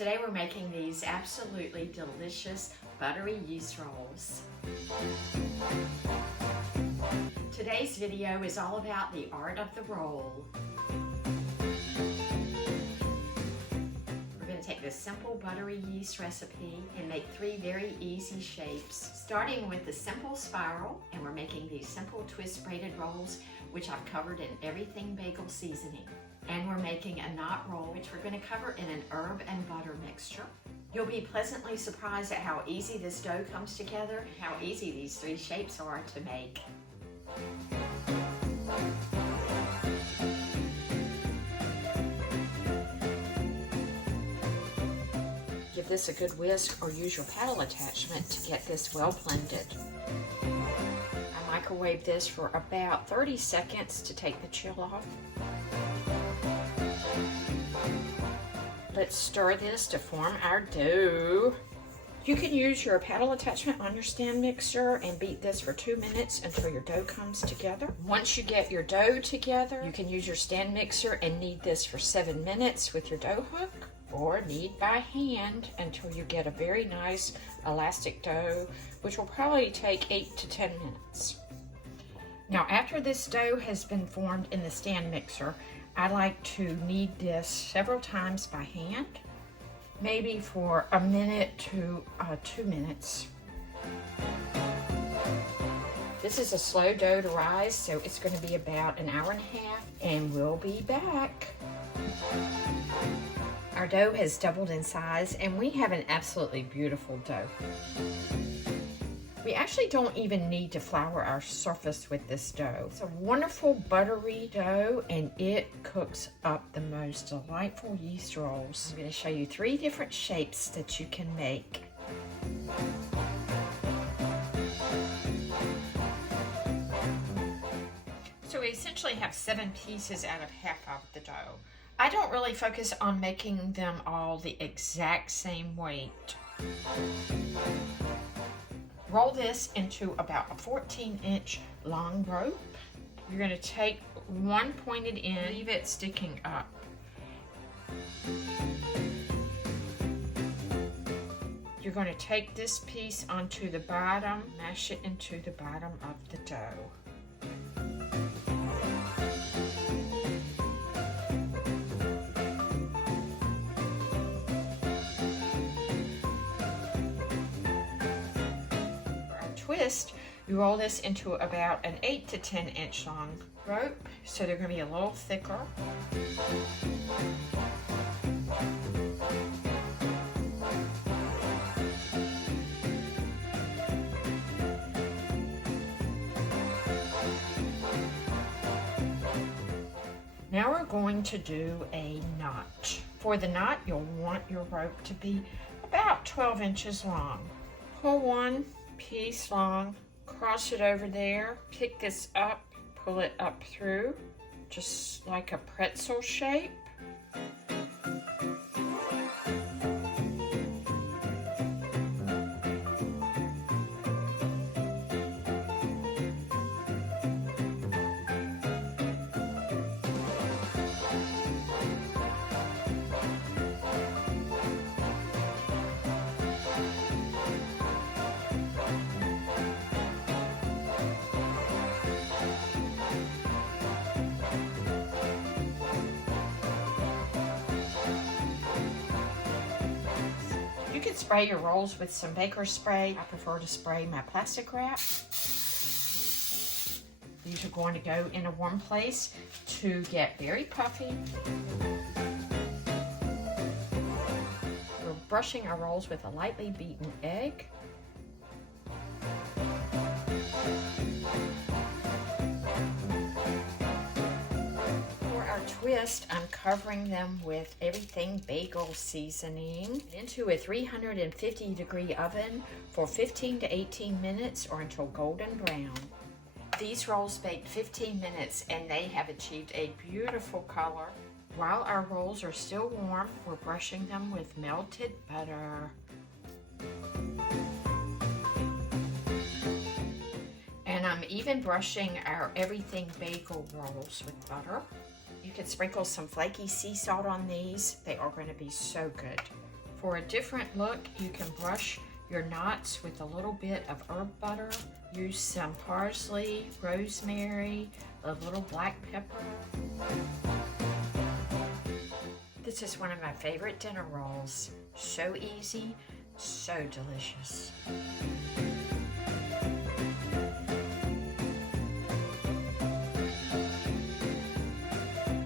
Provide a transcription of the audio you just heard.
Today we're making these absolutely delicious buttery yeast rolls. Today's video is all about the art of the roll. We're going to take this simple buttery yeast recipe and make 3 very easy shapes, starting with the simple spiral, and we're making these simple twist braided rolls, which I've covered in everything bagel seasoning. And we're making a knot roll, which we're going to cover in an herb and butter mixture. You'll be pleasantly surprised at how easy this dough comes together and how easy these 3 shapes are to make. Give this a good whisk or use your paddle attachment to get this well blended. I microwave this for about 30 seconds to take the chill off. Let's stir this to form our dough. You can use your paddle attachment on your stand mixer and beat this for 2 minutes until your dough comes together. Once you get your dough together, you can use your stand mixer and knead this for 7 minutes with your dough hook, or knead by hand until you get a very nice elastic dough, which will probably take 8 to 10 minutes. Now, after this dough has been formed in the stand mixer, I like to knead this several times by hand, maybe for a minute to 2 minutes. This is a slow dough to rise, so it's going to be about an hour and a half, and we'll be back. Our dough has doubled in size, and we have an absolutely beautiful dough. We actually don't even need to flour our surface with this dough. It's a wonderful buttery dough, and it cooks up the most delightful yeast rolls. I'm going to show you 3 different shapes that you can make. So we essentially have 7 pieces out of half of the dough. I don't really focus on making them all the exact same weight. Roll this into about a 14-inch long rope. You're going to take one pointed end, leave it sticking up. You're going to take this piece onto the bottom, mash it into the bottom of the dough. Twist, you roll this into about an 8 to 10 inch long rope, so they're going to be a little thicker. Now we're going to do a knot. For the knot, you'll want your rope to be about 12 inches long. Pull one piece long, cross it over there, pick this up, pull it up through, just like a pretzel shape. You can spray your rolls with some baker's spray. I prefer to spray my plastic wrap. These are going to go in a warm place to get very puffy. We're brushing our rolls with a lightly beaten egg. Twist, I'm covering them with everything bagel seasoning into a 350-degree oven for 15 to 18 minutes or until golden brown. These rolls baked 15 minutes and they have achieved a beautiful color. While our rolls are still warm, we're brushing them with melted butter. And I'm even brushing our everything bagel rolls with butter. You can sprinkle some flaky sea salt on these. They are going to be so good For a different look, you can brush your knots with a little bit of herb butter. Use some parsley, rosemary, a little black pepper. This is one of my favorite dinner rolls. So easy, so delicious.